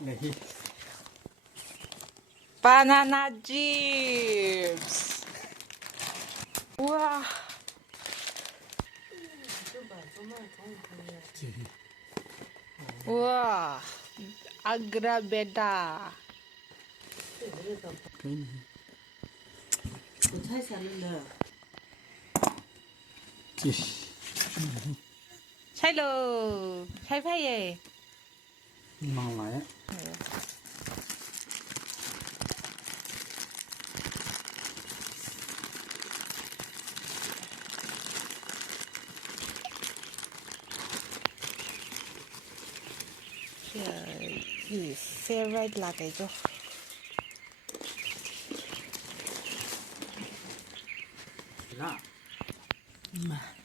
नहीं 바나나 칩스. 우와. 우와. 아그라베다. cái này 차에 사는데 chị 찰로. 찰파예. ngon lại á 이 favorite là cái gì? đó 엄마